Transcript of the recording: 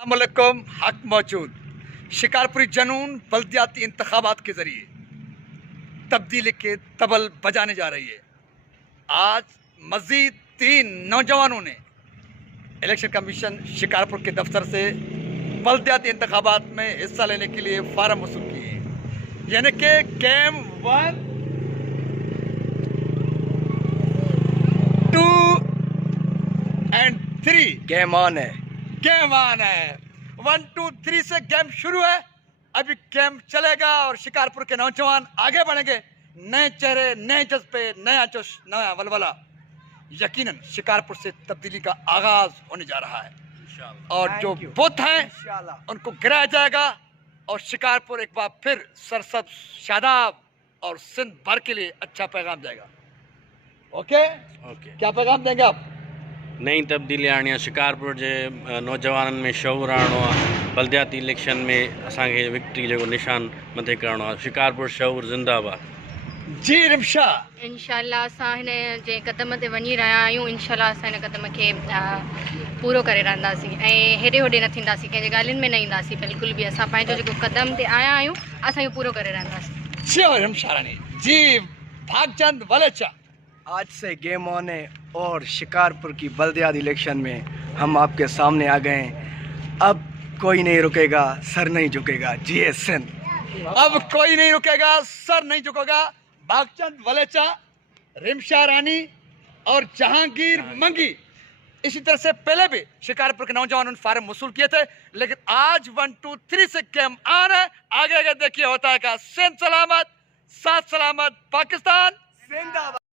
अस्सलामुअलैकुम। हक मौजूद शिकारपुरी जनून बल्दियाती इंतखाबात के ज़रिए तब्दीली के तबल बजाने जा रही है। आज मज़ीद 3 नौजवानों ने इलेक्शन कमीशन शिकारपुर के दफ्तर से बल्दियाती इंतखाबात में हिस्सा लेने के लिए फार्म वसूल किए हैं। यानी कि गेम 1, 2 एंड 3 गेम ऑन है। गेम ऑन है। 1 2 3 से गेम शुरू है। अभी गेम चलेगा और शिकारपुर के नौजवान आगे बढ़ेंगे। नए चेहरे, नए जज्बे, नया जोश, नया वलवला। यकीनन शिकारपुर से तब्दीली का आगाज होने जा रहा है और जो बुत हैं उनको गिराया जाएगा और शिकारपुर एक बार फिर सरसब्ज, शादाब और सिंध भर के लिए अच्छा पैगाम देगा। ओके, क्या पैगाम देंगे आप? नई तब्दीली आणी आहे। शिकारपुर जे नौजवाननि में शऊर आणो आहे। बल्दियाती इलेक्शन में असांखे विक्ट्री जो निशान मथे करणो आहे। शिकारपुर शऊर जिंदाबाद। जी रिमशा, इंशाल्लाह असां हिन जे क़दम ते वञी रहिया आहियूं। इंशाल्लाह असां हिन क़दम खे पूरो करे रहंदासीं ऐं हेॾे होॾे न थींदासीं, कंहिंजे ॻाल्हियुनि में न ईंदासीं। बिल्कुलु बि असां पंहिंजो जेको क़दम ते आया आहियूं असां इहो पूरो करे रहंदासीं। जी रिमशा रानी जी। भागचंद वलेचा, आज से गेम ऑन है और शिकारपुर की बल्दियाती इलेक्शन में हम आपके सामने आ गए हैं। अब कोई नहीं रुकेगा, सर नहीं झुकेगा। जी सिंध। अब कोई नहीं रुकेगा, सर नहीं झुकेगा। भागचंद वलेचा, रिमशा रानी और जहांगीर मंगी। इसी तरह से पहले भी शिकारपुर के नौजवानों ने फार्म वसूल किए थे, लेकिन आज 1 2 3 से गेम ऑन है। आगे आगे देखिए होता है क्या। सिंध सलामत, साथ सलामत, पाकिस्तान जिंदाबाद।